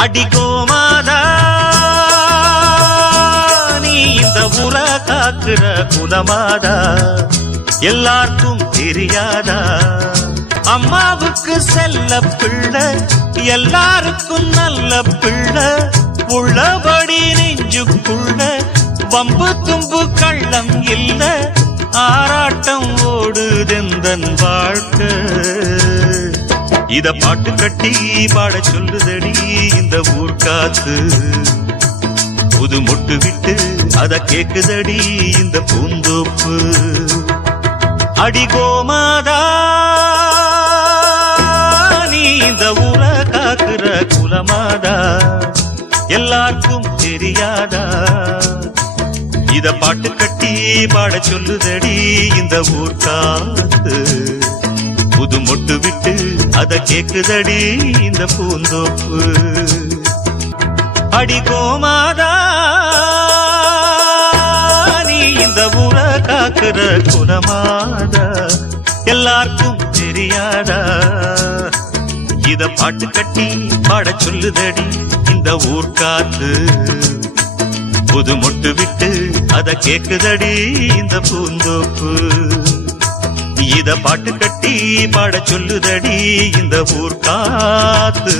அடி கோமாதா நீ இந்த உர காக்குற குலமாதா? எல்லாருக்கும் தெரியாதா? அம்மாவுக்கு செல்ல பிள்ளை எல்லாருக்கும் நல்ல பிள்ளை. உள்ளபடி நெஞ்சுக்குள்ள வம்பு தும்பு கள்ளம் இல்ல. ஆராட்டம் ஓடுதெந்தன் வாழ்க்கை. இத பாட்டு கட்டி பாட சொல்லுதடி இந்த ஊர் காத்து. புது மொட்டு விட்டு அத கேக்குதடி இந்த பூந்தோப்பு. அடி கோமாதா நீ இந்த ஊர காக்குற குலமாதா? எல்லாருக்கும் தெரியாதா? இத பாட்டு கட்டி பாட சொல்லுதடி இந்த ஊர் காத்து. புது மொட்டு விட்டு அத கேக்குதடி இந்த பூந்தோப்பு. அடி கோமாதா நீ இந்த ஊர காக்குற குலமாதா எல்லாருக்கும் தெரியாதா? இத பாட்டு கட்டி பாட சொல்லுதடி இந்த ஊர் காத்து. புது மொட்டு விட்டு அத கேக்குதடி இந்த பூந்தோப்பு. இத பாட்டு கட்டி பாட சொல்லுதடி இந்த ஊர் காத்து.